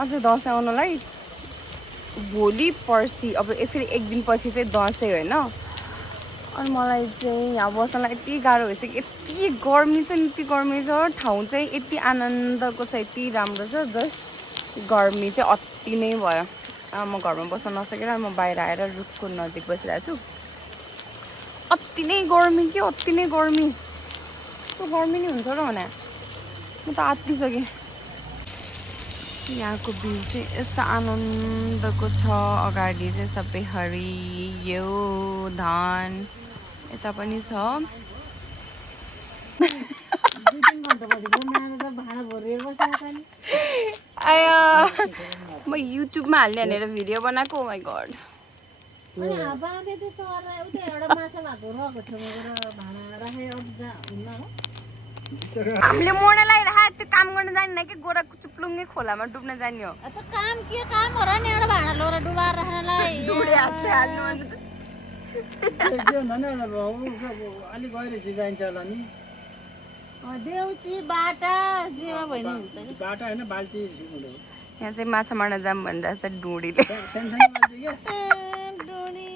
अझै दसैँ आउनलाई भोलि पर्सि अब फेरि एक दिनपछि चाहिँ दसैँ होइन। अनि मलाई चाहिँ यहाँ बस्नलाई यति गाह्रो भइसक्यो, यति गर्मी छ नि, यति गर्मी छ। ठाउँ चाहिँ यति आनन्दको छ, यति राम्रो छ, जस्ट गर्मी चाहिँ अति नै भयो। म घरमा बस्न नसकेर म बाहिर आएर रुखको नजिक बसिरहेको छु। अति नै गर्मी के, अति नै गर्मी। त्यो गर्मी नै हुन्छ र भने म त आत्तिसकेँ। यहाँको भ्यू चाहिँ यस्तो आनन्दको छ। अगाडि चाहिँ सबै हरियो धान, यता पनि छ। आया म युट्युबमा हाल्ने भनेर भिडियो बनाएको। ओ माई गॉड। हामीले मोडा लगाइराखेको त्यो काम गर्न जान्दैन कि, गोरा चुप्लुङ्गे खोलामा डुब्न जाने हो। काम के काम हो र नि, एउटा भाँडा लोएर डुबाएर राख्नलाई डुडे हातले हाल्नु अलिक गएर चाहिँ जाइन्छ होला नि। देउची बाटा जेमा भयो नि हुन्छ नि। बाटा होइन बाल्टी। यहाँ चाहिँ माछा मार्न जाऊँ भनिरहेछ डुडीले। डुडी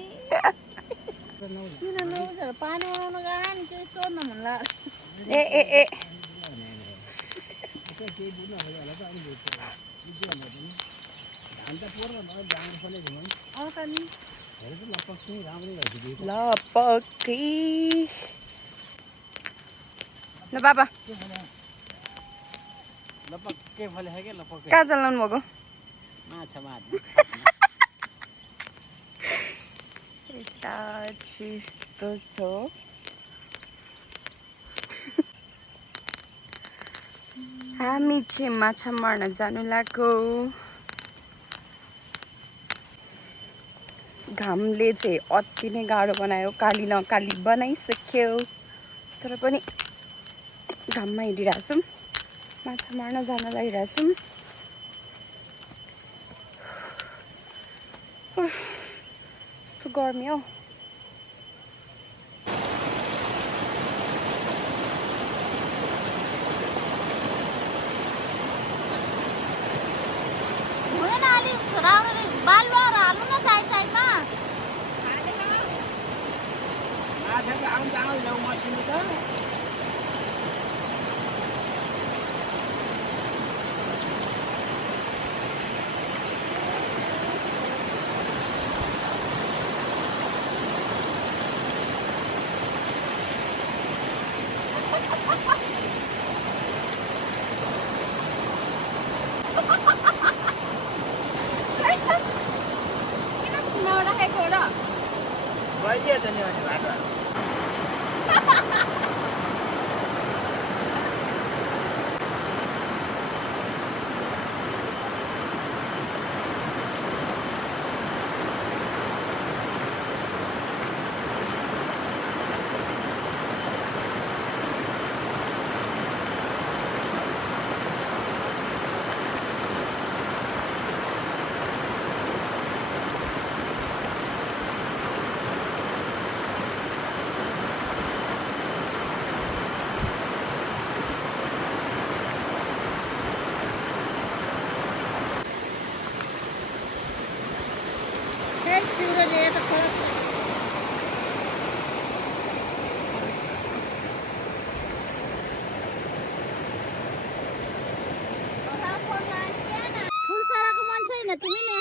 किन नउजर पानी बनाउन गयो नि, केही सोध्न मन लाग्यो। ए ए ए लपक्की ल बाबा लपक्के फले है के लपक्के कहाँ चलाउनु भएको? माछा मार्नु। यता त्यस्तो छ। हामी चाहिँ माछा मार्न जानु लाग्यो। घामले चाहिँ अति नै गाह्रो बनायो। काली नकाली बनाइसक्यो, तर पनि घाममा हिँडिरहेछौँ, माछा मार्न जान लागिरहेछौँ। यस्तो गर्मी हौ। हुँदैन अलिक राम्ररी बालुवाहरू हाल्नु न साइड साइडमा। माछाको आउँछ आउँछ मसिनो त भइदिएछ नि अनि भाटा। ठुलसाराको मन छैन तिमी नि।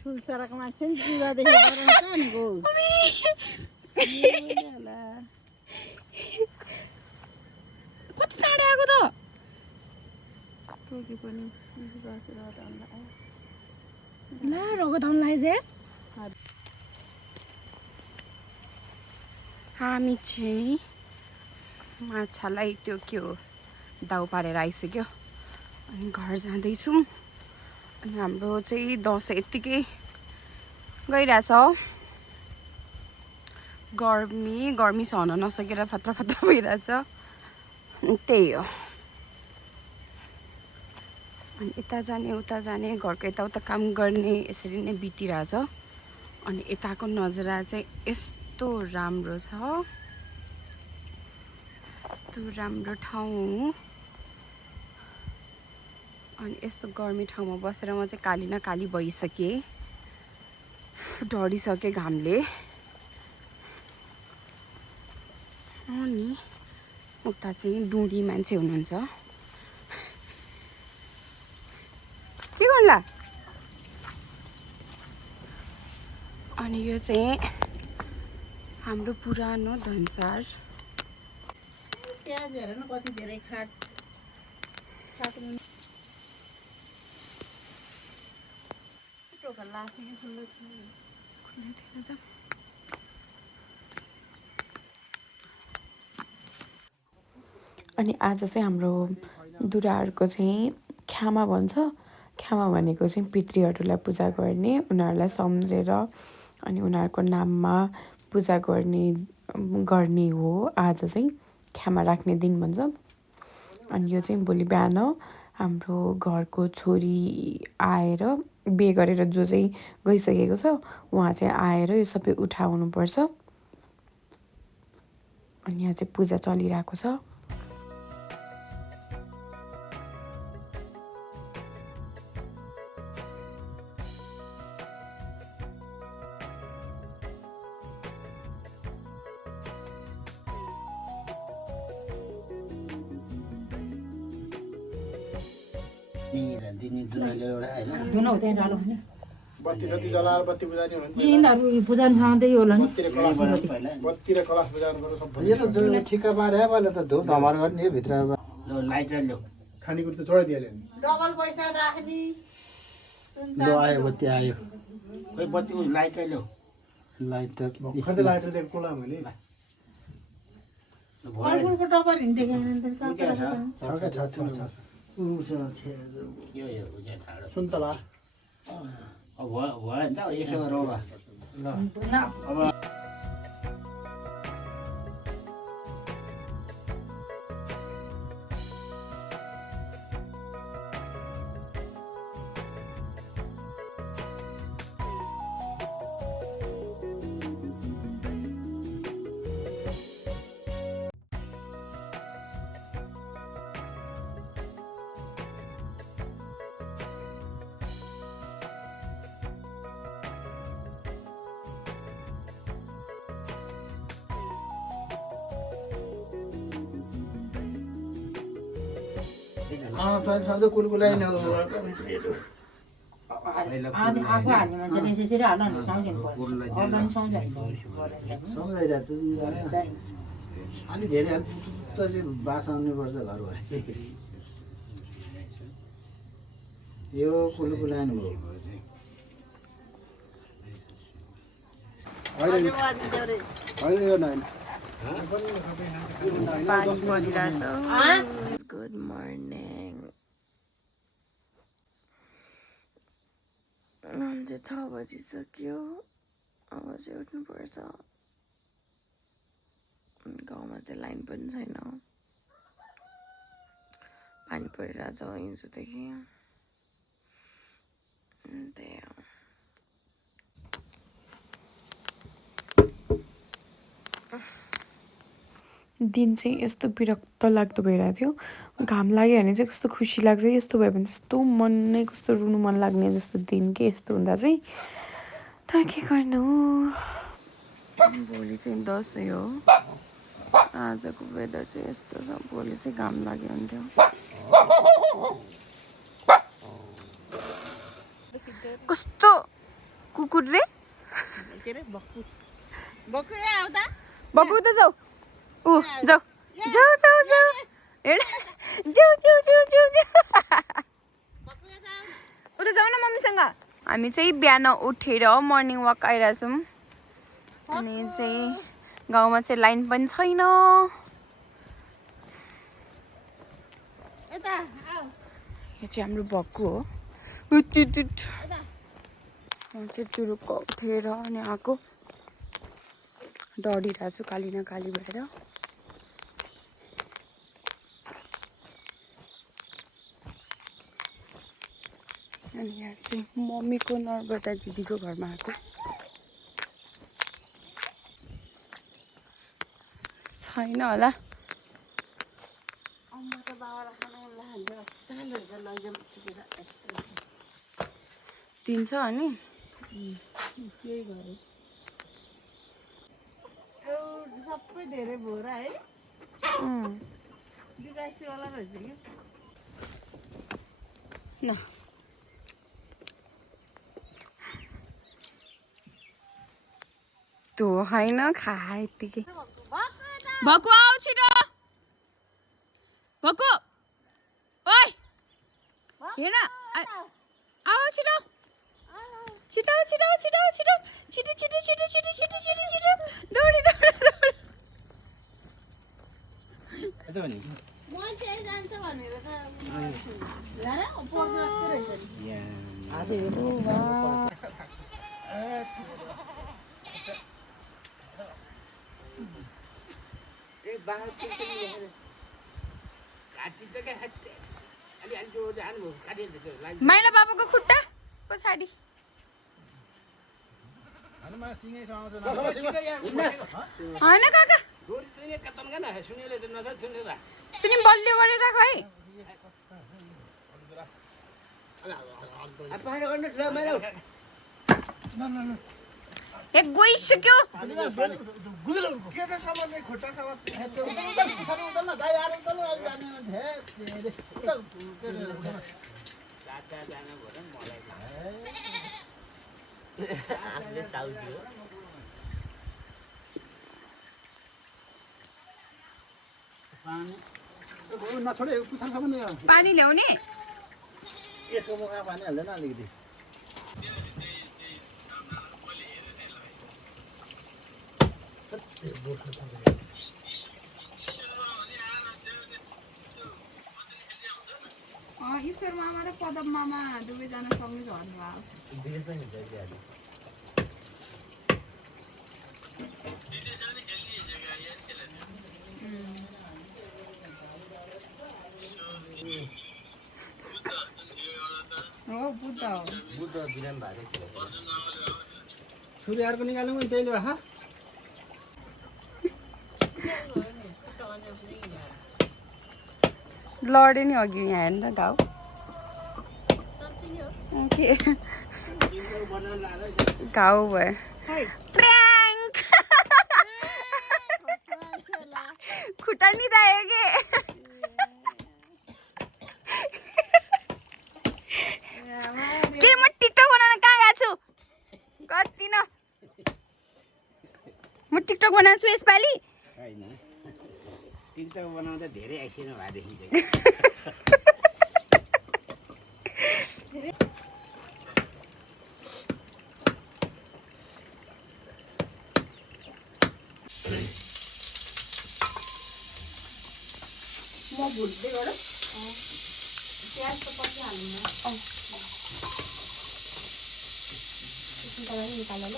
ठुलसाराको मान्छे नि जुवादेखि डराउँछ नि गो। कति चाँडै आएको त? टोकी पनि ल रगत आउनु लाग्यो। हामी चाहिँ माछालाई त्यो के हो दाउ पारेर आइसक्यो, अनि घर जाँदैछौँ। अनि हाम्रो चाहिँ दसैँ यत्तिकै गइरहेछ। गर्मी सहन नसकेर फत्र फत्र भइरहेछ, त्यही हो। अनि यता जाने उता जाने, घरको यताउता काम गर्ने, यसरी नै बितिरहेछ। अनि यताको नजारा चाहिँ यस्तो राम्रो छ, यस्तो राम्रो ठाउँ। अनि यस्तो गर्मी ठाउँमा बसेर म चाहिँ काली न काली भइसकेँ, डढिसकेँ घामले। अनि उता चाहिँ डुँडी मान्छे हुनुहुन्छ। के गर्ला? अनि यो चाहिँ हाम्रो पुरानो धनसार। प्याज हेर न कति धेरै खाट अनि आज चाहिँ हाम्रो दुराहरूको चाहिँ ख्यामा भन्छ। ख्यामा भनेको चाहिँ पितृहरूलाई पूजा गर्ने, उनीहरूलाई सम्झेर अनि उनीहरूको नाममा पूजा गर्ने हो। आज चाहिँ ख्यामा राख्ने दिन भन्छ। अनि यो चाहिँ भोलि बिहान हाम्रो घरको छोरी आएर बिहे गरेर जो चाहिँ गइसकेको छ उहाँ चाहिँ आएर यो सबै उठाउनुपर्छ। अनि यहाँ चाहिँ पूजा चलिरहेको छ। ठिक्का पारे पहिला त धुप धमार गर्ने भित्र लाइटर ल्याऊ, खानेकुरा त छोडिदिहाल्यो नि। डबल पैसा राख्ने लो आयो बत्ती आयो, खोइ बत्ती लाइटर ल्याऊ, लाइटर खै लाइटर दिएको कोला मैले फलफुलको डब्बा हिँड्दै सुन्तला भयो नि त यसो गरौँ ल। सधैँ कुलकुलाई न अलि धेरै बास आउनुपर्छ घरभरि। यो कुलकुलाइन भयो गुड मर्निङ। चाहिँ 6 बजिसक्यो, अब चाहिँ उठ्नुपर्छ। गाउँमा चाहिँ लाइन पनि छैन, पानी परिरहेछ हिजोदेखि। त्यही हो। दिन चाहिँ यस्तो विरक्त लाग्दो भइरहेको थियो। घाम लाग्यो भने चाहिँ कस्तो खुसी लाग्छ, यस्तो भयो भने त्यस्तो मन नै कस्तो रुनु मन लाग्ने जस्तो दिन के यस्तो हुँदा चाहिँ। तर के गर्नु, भोलि चाहिँ दसैँ हो। आजको वेदर चाहिँ यस्तो छ, भोलि चाहिँ घाम लाग्यो हुन्थ्यो। कस्तो कुकुर रे, बक्कु त जाऊ, जाऊ जाऊ जाऊ जाऊ हेर, जाऊ जाऊ जाऊ जाऊ उता जाऊ न मम्मीसँग। हामी चाहिँ बिहान उठेर मर्निङ वाक आइरहेछौँ। अनि चाहिँ गाउँमा चाहिँ लाइन पनि छैन। यो चाहिँ हाम्रो बक्कु हो। म चाहिँ चुरुक्क उठेर अनि आएको, डढिरहेको छु काली न काली भएर। अनि यहाँ चाहिँ मम्मीको नर्बदा दिदीको घरमा आएको। छैन होला दिन्छ अनि सबै धेरै भोरा है विकासीवाला रहेछ कि ल त्यो होइन खाए यत्तिकै भक्कु आऊ छिटो भक्कु ओइ हेर आऊ छिटो छिटो छिटो छिटो छिटो छिटो छिटो छिटो छिटो छिटो छिटो छिटो दौडी दौडी दौडी मान्छे जान्छ भनेर त हेर पर्छ जस्तो रहेछ माइला बाबाको खुट्टा पछाडि होइन काका सुनि बलियो गरेर राख है ए गइसक्यो पानी ल्याउने यसको मुखमा पानी हाल्दैन अलिकति ईश्वर मामा र पदम मामा दुवैजना सँगै झर्नुभयो हो बुद्ध हो सूर्यहरुको निकाल्नु नि त्यहीले भा लडे नि अघि यहाँ हेर्नु त घाउ के घाउ भयो प्र्याङ्क खुट्टा नि दायो के के म टिकटक बनाउन कहाँ गएको छु कति न म टिकटक बनाउँछु यसपालि होइन टिकटक बनाउँदा धेरै एक्सिडेन्ट भए देखिन्छ म भुट्दै गर प्याज त पछि हाल्नु निकाल ल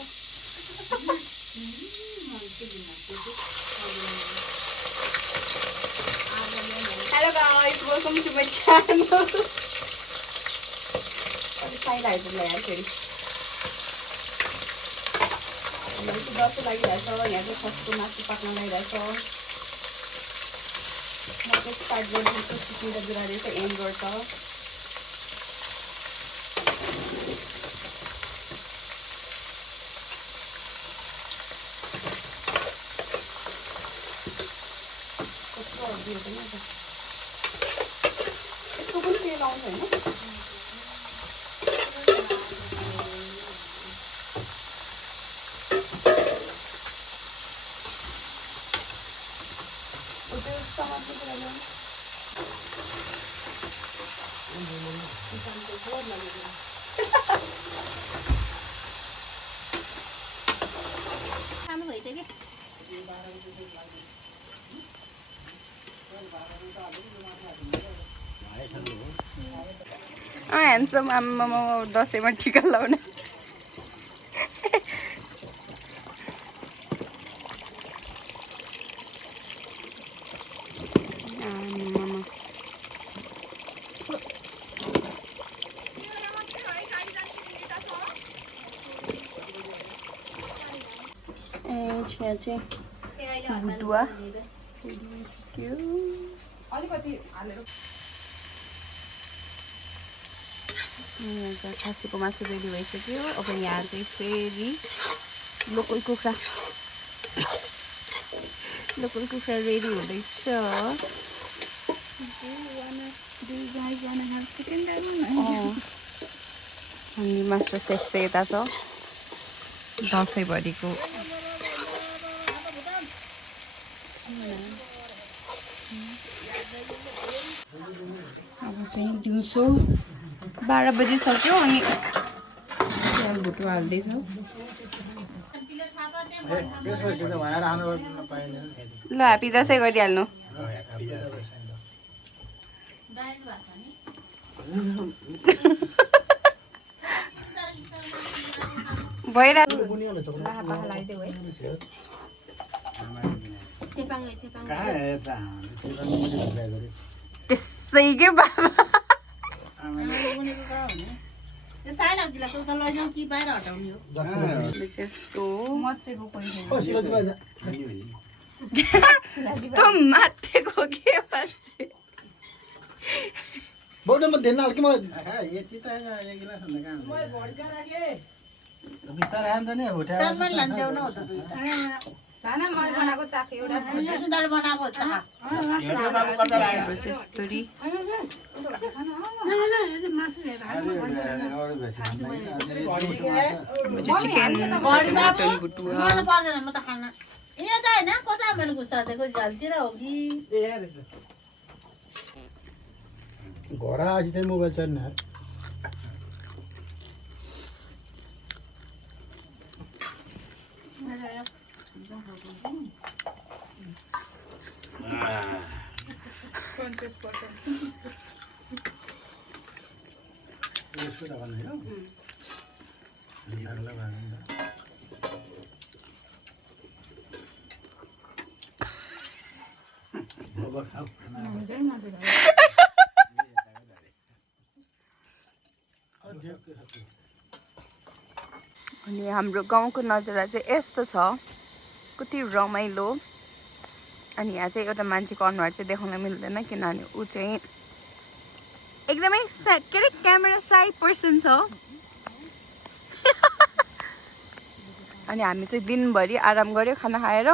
Hello guys, welcome to my channel. Side आइपुग्ला यार फेरि दसैँ लागिरहेछ यहाँ चाहिँ खसको मासु पाक्न लागिरहेछ म चाहिँ स्टार्ट गरिदिन्छु सिक्किँदा बिराले चाहिँ एन्ड गर्छ यसको पनि तेल आउँछ होइन खानु भइसक्यो कि ह्यान्डसम आम्मामा दसैँमा टिका लाउन ए छ्या छे बुदुवा रेडी भइसक्यो अलिकति हालेर खसीको मासु रेडी भइसक्यो अब यहाँ चाहिँ फेरि लोकल कुखुरा रेडी हुँदैछ अनि मास्टर सेफ चाहिँ यता छ दसैँभरिको अब चाहिँ दिउँसो 12 बजिसक्यो अनि भुटु हाल्दैछौँ ल ह्याप्पी दसैँ गरिहाल्नु त्यसै के बाबा यो साइना गिलास उता लैजाऊ कि बाहिर हटाउने हो त्यस्तो अनि त माथिको के मान्छे बौडा म धेर नहाल कि मलाई यति त एक गिलास भन्दा कहाँ बिस्तारै खान्छ नि भुटा सालमान लान्थ्यौ न हो त दुई खाना मैले बनाएको चाक एउटा यो सुन्दर बनाएको छ जस्तोरी चिकन मटन बुटुवा मलाई पर्दैन म त खान्न यहाँ त होइन कता मैले गुसातेको झ्यालतिर हो कि घर आएपछि चाहिँ मोबाइल चढ्ने अनि हाम्रो गाउँको नजारा चाहिँ यस्तो छ कति रमाइलो अनि यहाँ चाहिँ एउटा मान्छेको अनुहार चाहिँ देखाउन मिल्दैन किनभने ऊ चाहिँ एकदमै के अरे क्यामेरा साई पर्सन छ अनि हामी चाहिँ दिनभरि आराम गऱ्यो खाना खाएर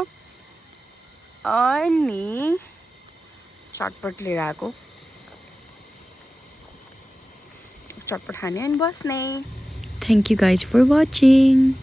अनि चटपट लिएर आएको चटपट खाने अनि बस्ने Thank you guys for watching.